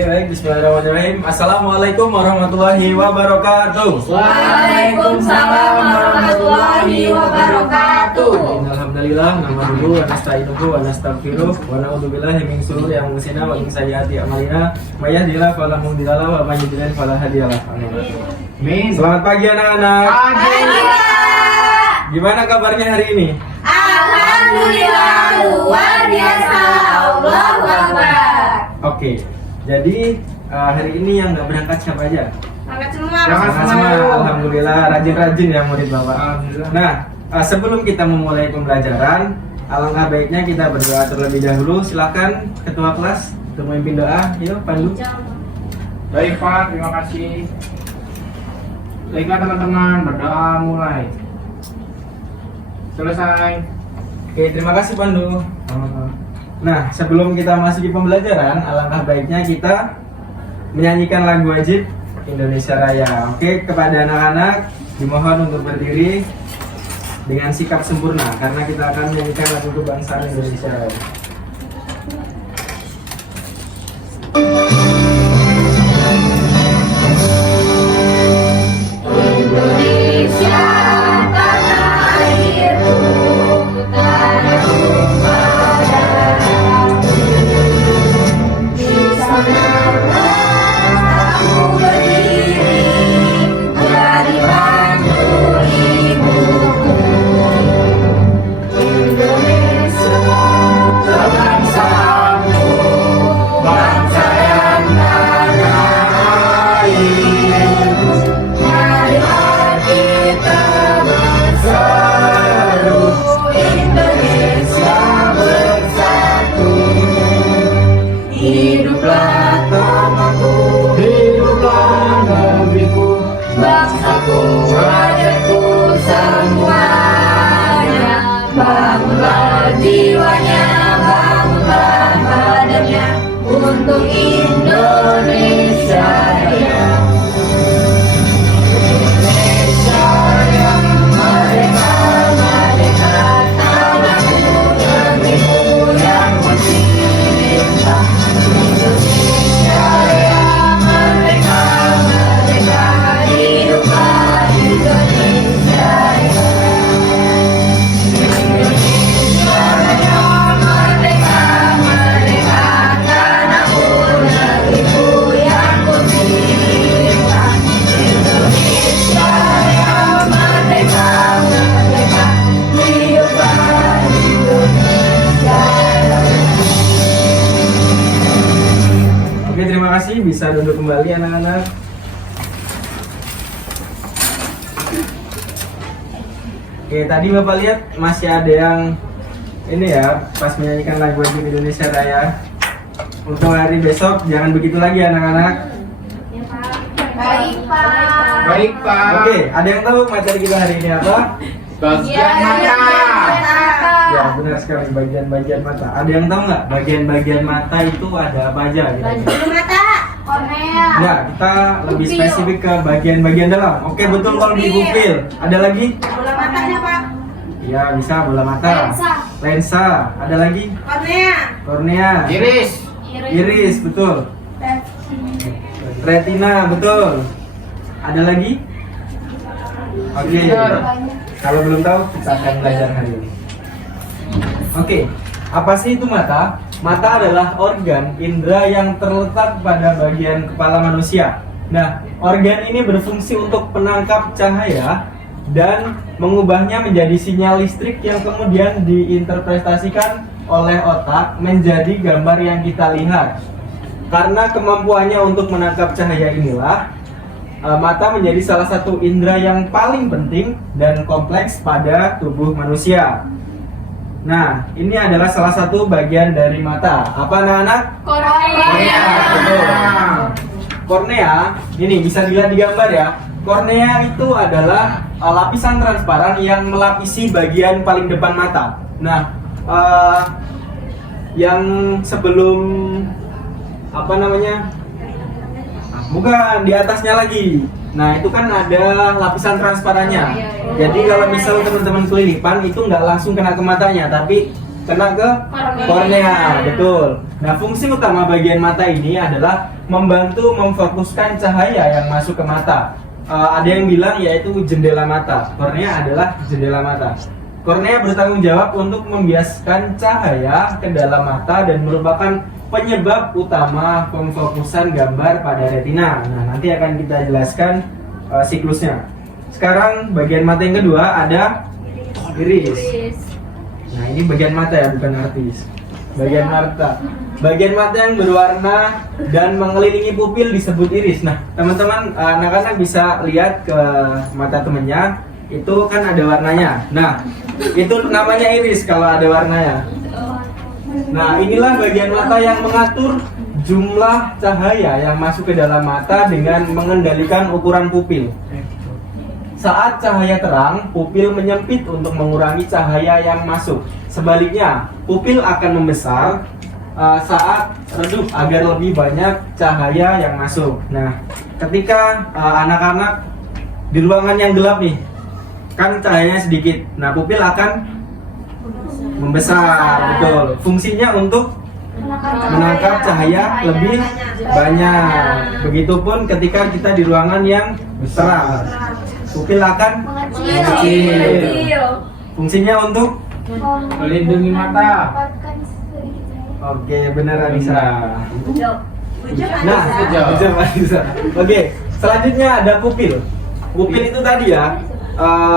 Oke, baik. Bismillahirrahmanirrahim. Assalamualaikum warahmatullahi wabarakatuh. Waalaikumsalam warahmatullahi wabarakatuh. Alhamdulillah, nahmaduhu wa nasta'inuhu wa nastaghfiruh wa na'udzubillahi min shururi anfusina wa min sayyiati a'malina. May yahdihillahu fala mudilla lahu wa may yudlil fala hadiya lahu. Amin. Selamat pagi anak-anak. Gimana kabarnya hari ini? Alhamdulillah, luar biasa. Allahu Akbar. Oke. Jadi hari ini yang nggak berangkat siapa aja? Berangkat semua. Berangkat semua. Alhamdulillah, rajin-rajin ya murid Bapak. Nah, sebelum kita memulai pembelajaran, alangkah baiknya kita berdoa terlebih dahulu. Silakan ketua kelas untuk memimpin doa. Yuk, Pandu. Baik Pak, terima kasih. Baiklah teman-teman, berdoa mulai. Selesai. Oke, terima kasih Pandu. Nah, sebelum kita masuk di pembelajaran, alangkah baiknya kita menyanyikan lagu wajib Indonesia Raya. Oke, kepada anak-anak dimohon untuk berdiri dengan sikap sempurna karena kita akan menyanyikan lagu kebangsaan Indonesia Raya. Indonesia, tanah airku, tanah tumpah darahku. Di sanalah aku berdiri, dari bantu ibuku. Indonesia, bangsaku, bangsa yang tanah air. Marilah kita bersatu, Indonesia bersatu. Hiduplah tanahku, hiduplah negeriku, bangsaku, rakyatku semuanya. Bangunlah jiwanya, bangunlah badannya untuk Indonesia Raya. Indonesia Raya, merdeka, merdeka, tanahku, negeriku yang ku cinta. Indonesia Raya, merdeka, merdeka, hiduplah Indonesia Raya. Indonesia Raya, merdeka, merdeka, tanahku, negeriku yang ku cinta. Indonesia Raya, merdeka, merdeka, hiduplah Indonesia Raya. Oke, terima kasih. Bisa duduk kembali anak-anak. Oke, tadi Bapak lihat masih ada yang ini ya, pas menyanyikan lagu wajib Indonesia Raya. Untuk hari besok jangan begitu lagi anak-anak. Baik, Pak. Baik Pak. Oke, ada yang tahu materi kita hari ini apa? Bagian mata. Ya, benar sekali, bagian-bagian mata. Ada yang tahu nggak bagian-bagian mata itu ada apa aja? Bulu mata, kornea. Ya, kita lebih spesifik ke bagian-bagian dalam. Oke, betul kalau di pupil. Ada lagi? Bola matanya, Pak. Ya, bisa bola mata. Lensa. Lensa. Ada lagi? Kornea. Kornea. Iris. Iris, betul. Retina, betul. Ada lagi? Oke. Kalau belum tahu, kita akan belajar hari ini. Oke, apa sih itu mata? Mata adalah organ indera yang terletak pada bagian kepala manusia. Nah, organ ini berfungsi untuk penangkap cahaya dan mengubahnya menjadi sinyal listrik yang kemudian diinterpretasikan oleh otak menjadi gambar yang kita lihat. Karena kemampuannya untuk menangkap cahaya inilah, mata menjadi salah satu indera yang paling penting dan kompleks pada tubuh manusia. Nah, ini adalah salah satu bagian dari mata. Apa anak-anak? Kornea. Betul. Kornea, ini bisa dilihat di gambar ya. Kornea itu adalah lapisan transparan yang melapisi bagian paling depan mata. Nah, yang sebelum apa namanya? Bukan, di atasnya lagi. Nah, itu kan ada lapisan transparannya. Jadi kalau misal teman-teman kelilipan itu nggak langsung kena ke matanya, tapi kena ke kornea, betul. Nah, fungsi utama bagian mata ini adalah membantu memfokuskan cahaya yang masuk ke mata. Ada yang bilang yaitu jendela mata. Kornea adalah jendela mata. Kornea bertanggung jawab untuk membiaskan cahaya ke dalam mata dan merupakan penyebab utama pemfokusan gambar pada retina. Nah, nanti akan kita jelaskan siklusnya. Sekarang bagian mata yang kedua ada iris. Nah, ini bagian mata ya, bukan artis. Bagian mata. Bagian mata yang berwarna dan mengelilingi pupil disebut iris. Nah, teman-teman, anak-anak bisa lihat ke mata temennya, itu kan ada warnanya. Nah, itu namanya iris kalau ada warnanya. Nah, inilah bagian mata yang mengatur jumlah cahaya yang masuk ke dalam mata dengan mengendalikan ukuran pupil. Saat cahaya terang, pupil menyempit untuk mengurangi cahaya yang masuk. Sebaliknya, pupil akan membesar saat redup agar lebih banyak cahaya yang masuk. Nah, ketika anak-anak di ruangan yang gelap nih, kan cahayanya sedikit. Nah, pupil akan membesar, betul. Fungsinya untuk menangkap cahaya lebih banyak. Begitupun ketika kita di ruangan yang terang, pupil akan mengecil. Fungsinya untuk Melindungi mata. Oke, benar Anissa. Nah, Jawab. Anissa. Oke, selanjutnya ada pupil. Pupil itu tadi ya,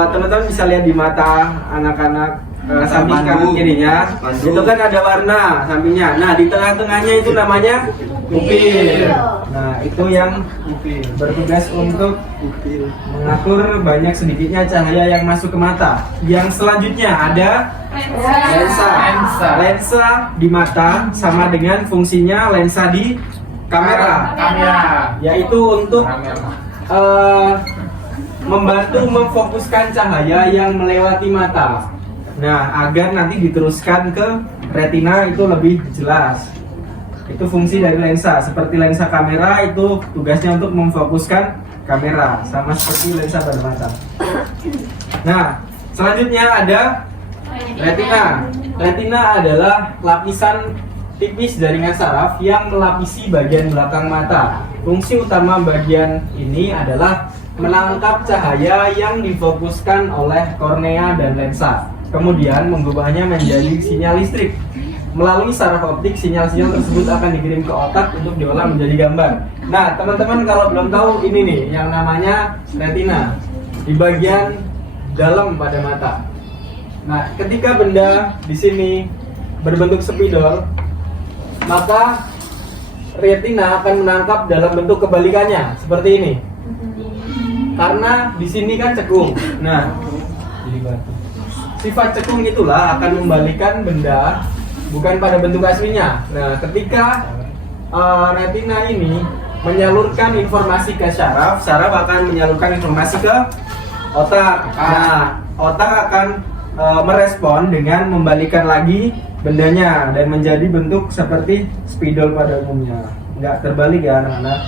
teman-teman bisa lihat di mata anak-anak samping kanan kirinya. Itu kan ada warna sampingnya. Nah, di tengah-tengahnya itu namanya pupil. Nah, itu yang bertugas untuk mengatur banyak sedikitnya cahaya yang masuk ke mata. Yang selanjutnya ada lensa. Lensa di mata sama dengan fungsinya lensa di kamera, yaitu untuk membantu memfokuskan cahaya yang melewati mata. Nah, agar nanti diteruskan ke retina itu lebih jelas. Itu fungsi dari lensa. Seperti lensa kamera itu tugasnya untuk memfokuskan kamera, sama seperti lensa pada mata. Nah, selanjutnya ada retina. Retina adalah lapisan tipis jaringan saraf yang melapisi bagian belakang mata. Fungsi utama bagian ini adalah menangkap cahaya yang difokuskan oleh kornea dan lensa, kemudian mengubahnya menjadi sinyal listrik. Melalui saraf optik, sinyal-sinyal tersebut akan dikirim ke otak untuk diolah menjadi gambar. Nah, teman-teman kalau belum tahu, ini nih yang namanya retina di bagian dalam pada mata. Nah, ketika benda di sini berbentuk spidol, maka retina akan menangkap dalam bentuk kebalikannya seperti ini. Karena di sini kan cekung. Nah, sifat cekung itulah akan membalikan benda bukan pada bentuk aslinya. Nah, ketika retina ini menyalurkan informasi ke saraf, saraf akan menyalurkan informasi ke otak. Nah, otak akan merespon dengan membalikan lagi bendanya dan menjadi bentuk seperti spidol pada umumnya. Nggak terbalik ya anak-anak.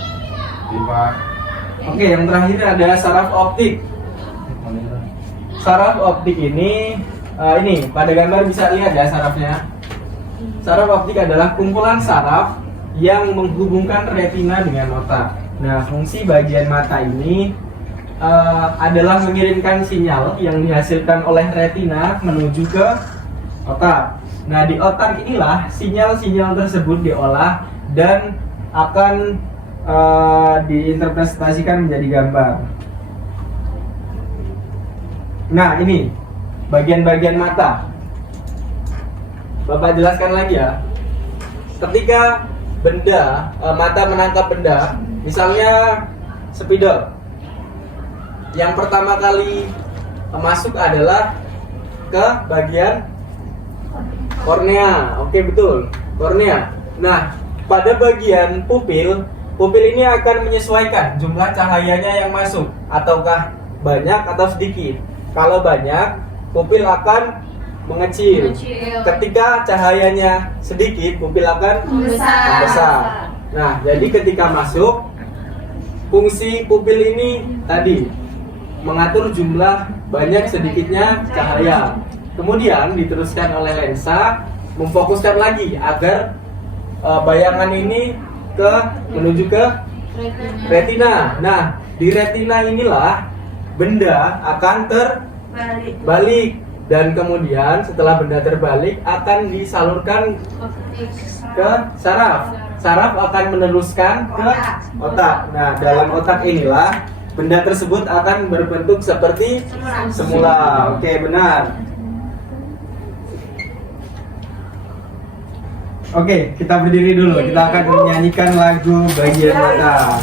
Oke, yang terakhir ada saraf optik. Saraf optik ini pada gambar bisa lihat ya sarafnya. Saraf optik adalah kumpulan saraf yang menghubungkan retina dengan otak. Nah, fungsi bagian mata ini adalah mengirimkan sinyal yang dihasilkan oleh retina menuju ke otak. Nah, di otak inilah sinyal-sinyal tersebut diolah dan akan diinterpretasikan menjadi gambar. Nah, ini bagian-bagian mata. Bapak jelaskan lagi ya. Ketika benda, mata menangkap benda, misalnya spidol, yang pertama kali masuk adalah ke bagian kornea. Oke, betul, kornea. Nah, pada bagian pupil ini akan menyesuaikan jumlah cahayanya yang masuk, ataukah banyak atau sedikit. Kalau banyak, pupil akan mengecil. Ketika cahayanya sedikit, pupil akan membesar. Nah, jadi ketika masuk, fungsi pupil ini tadi mengatur jumlah banyak sedikitnya cahaya. Kemudian diteruskan oleh lensa memfokuskan lagi agar bayangan ini menuju ke retina. Nah, di retina inilah benda akan terbalik dan kemudian setelah benda terbalik akan disalurkan ke saraf. Saraf akan meneruskan ke otak. Nah, dalam otak inilah benda tersebut akan berbentuk seperti semula. Oke, benar. Oke, kita berdiri dulu. Kita akan menyanyikan lagu Bagian Mata.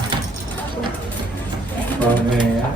Kornea.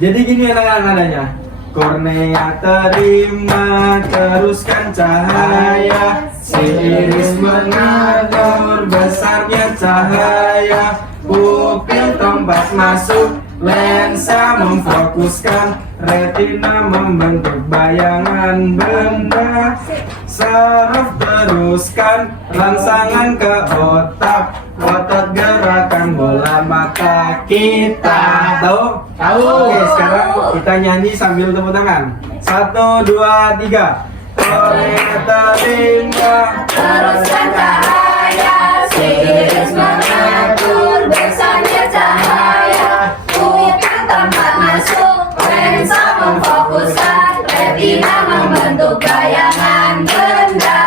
Jadi gini anak-anak nadanya. Kornea terima teruskan cahaya, si iris mengatur besarnya cahaya, pupil tempat masuk, lensa memfokuskan, retina membentuk bayangan benda, saraf teruskan rangsangan ke otak, otak gerakan bola mata kita. Tahu? Tahu. Oke, sekarang kita nyanyi sambil tepuk tangan. 1, 2, 3. Kornea terima Teruskan cahaya, si iris mengatur besarnya cahaya, pupil tempat masuk, lensa memfokuskan, retina membentuk bayangan benda,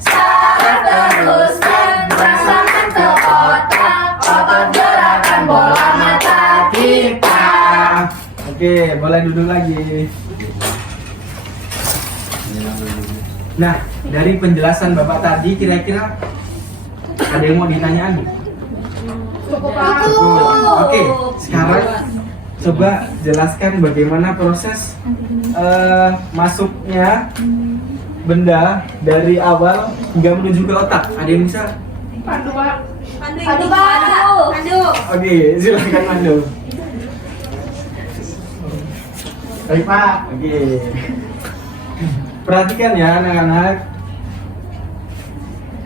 saraf teruskan rangsangan ke otak, otak gerakan bola mata kita. Oke, boleh duduk lagi. Nah, dari penjelasan Bapak tadi kira-kira ada yang mau ditanyakan? Cukup. Oke, sekarang coba jelaskan bagaimana proses masuknya benda dari awal hingga menuju ke otak. Ada yang bisa? Pandu, Pak. Pandu. Oke, silakan Mandu. Baik Pak. Oke. Perhatikan ya anak-anak.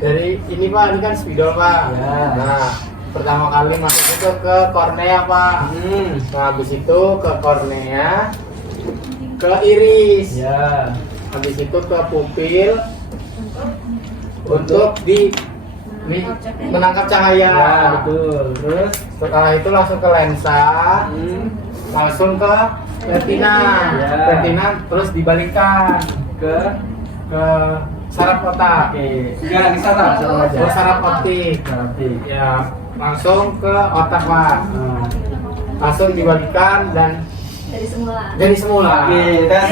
Dari ini Pak, ini kan spidol Pak. Ya. Nah, pertama kali masuk itu ke kornea Pak. Nah, habis itu ke kornea, ke iris. Ya. Habis itu ke pupil untuk menangkap cahaya. Ya, betul. Terus Setelah itu langsung ke lensa, langsung ke retina. Ya. Retina terus dibalikkan ke saraf otak. oke. Enggak di sana, sama aja. Oh, saraf optik. Oke. Ya, langsung ke otak Pak. Nah. Langsung dibalikkan dan Dari semula. jadi semula. Oke, dan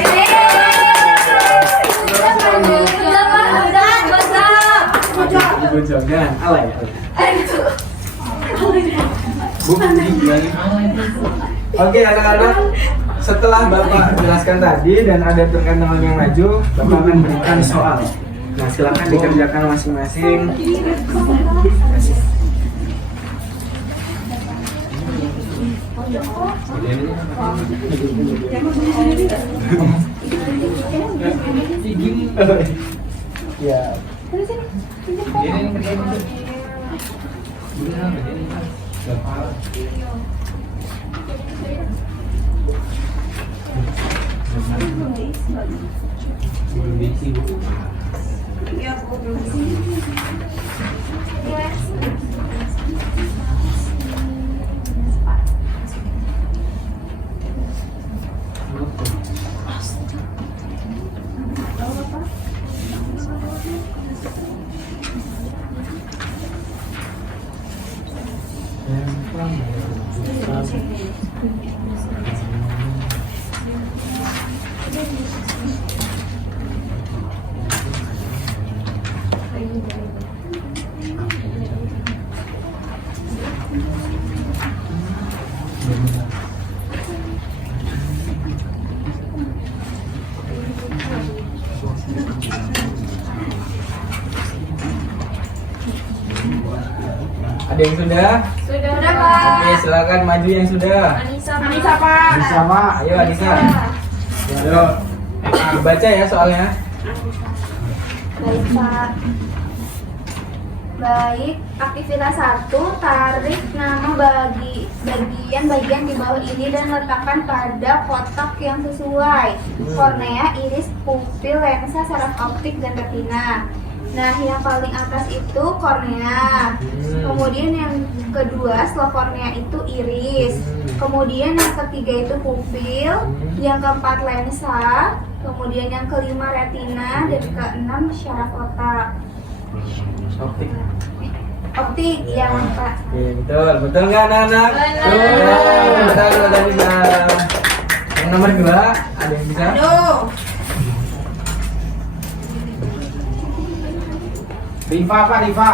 Bujang, jangan alay. Bu, dibilangin alay. Oke anak-anak, setelah Bapak jelaskan tadi dan ada teman-teman yang maju, Bapak akan berikan soal. Nah, silakan dikerjakan masing-masing. Ya. Ada yang sudah? Sudah, Pak. Oke, silakan maju yang sudah. Anissa, Pak. Anissa, Mak. Ayo Anissa. Ayo. Dibaca ya soalnya. Baik, Pak. Baik, aktivitas 1, tarik nama bagian-bagian di bawah ini dan letakkan pada kotak yang sesuai. Kornea, iris, pupil, lensa, saraf optik, dan retina. Nah, yang paling atas itu kornea. Kemudian yang kedua setelah kornea itu iris. Kemudian yang ketiga itu pupil. Yang keempat lensa. Kemudian yang kelima retina dan keenam syaraf otak. Optik. Optik, ya Pak. Oke, betul nggak anak-anak? Betul. Betul, bisa. Yang nomor 2, ada yang bisa? Aduh. Riva Pak, Riva.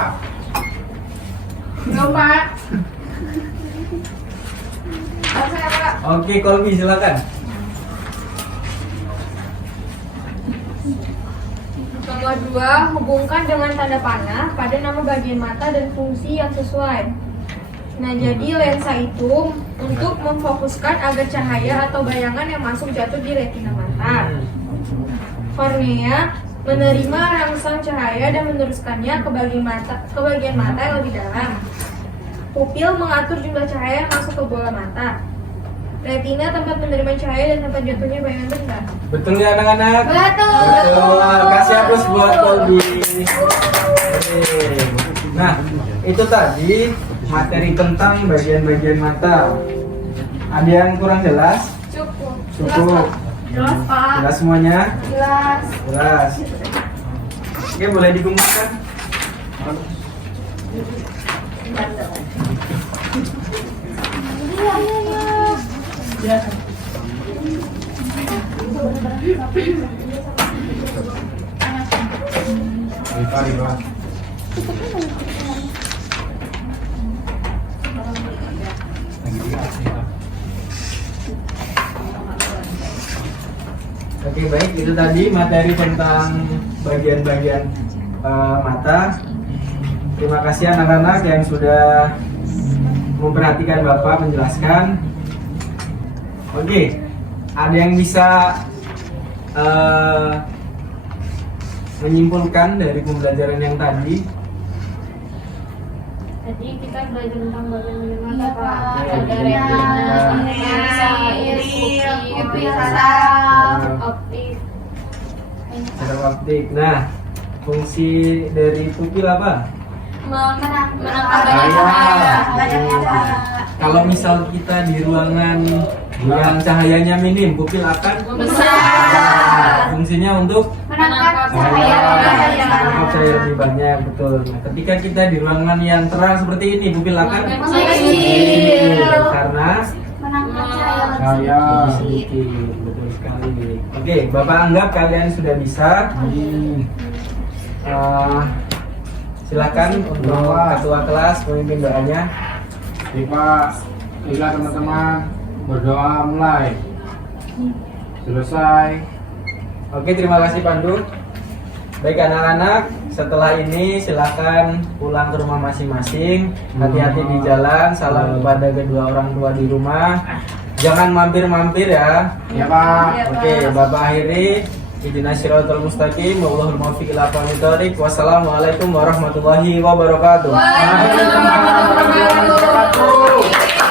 Belum Pak. Saya Pak. Oke, Kolbi silakan. Nomor 2, hubungkan dengan tanda panah pada nama bagian mata dan fungsi yang sesuai. Nah, jadi lensa itu untuk memfokuskan agar cahaya atau bayangan yang masuk jatuh di retina mata. Kornea menerima rangsang cahaya dan meneruskannya ke bagian mata yang lebih dalam. Pupil mengatur jumlah cahaya yang masuk ke bola mata. Retina tempat menerima cahaya dan tempat jatuhnya bayangan benda. Betul ya anak-anak? Betul. Betul. Kasih aplaus buat Kolbi. Oke. Nah, itu tadi materi tentang bagian-bagian mata. Ada yang kurang jelas? Cukup. Cukup. Jelas Pak. Jelas semuanya? Jelas. Jelas. Oke, boleh dikumpulkan? Riva, Riva. Oke, baik, itu tadi materi tentang bagian-bagian mata. Terima kasih anak-anak yang sudah memperhatikan Bapak menjelaskan. Oke, ada yang bisa menyimpulkan dari pembelajaran yang tadi? Jadi kita belajar tentang bagian mata, Iya, Pak. Pak. Ada Iya. retina, Iris, pupil, pupil, saraf, optik. Saraf optik. Nah, fungsi dari pupil apa? Menangkap Cahaya. banyak cahaya. Banyaknya cahaya. Kalau misal kita di ruangan yang cahayanya minim, pupil akan Besar. fungsinya untuk Menangkap Cahaya. cahaya. menangkap cahaya lebih banyak, betul. Nah, ketika kita di ruangan yang terang seperti ini, pupil akan Mengecil. karena Menangkap cahaya lebih Cahaya. lebih sedikit. sedikit, betul sekali. Oke, Bapak anggap kalian sudah bisa. Silakan untuk ketua kelas memimpin doanya. Riva, sila teman-teman berdoa mulai. Selesai. Oke, terima kasih Pandu. Baik anak-anak, setelah ini silakan pulang ke rumah masing-masing. Hati-hati di jalan, salam kepada kedua orang tua di rumah. Jangan mampir-mampir ya. Ya Pak. Oke, Bapak akhiri. Ihdinas siratal mustaqim, wallahul muwaffiq ila aqwamit thoriq. Wassalamualaikum warahmatullahi wabarakatuh. Waalaikumsalam warahmatullahi wabarakatuh.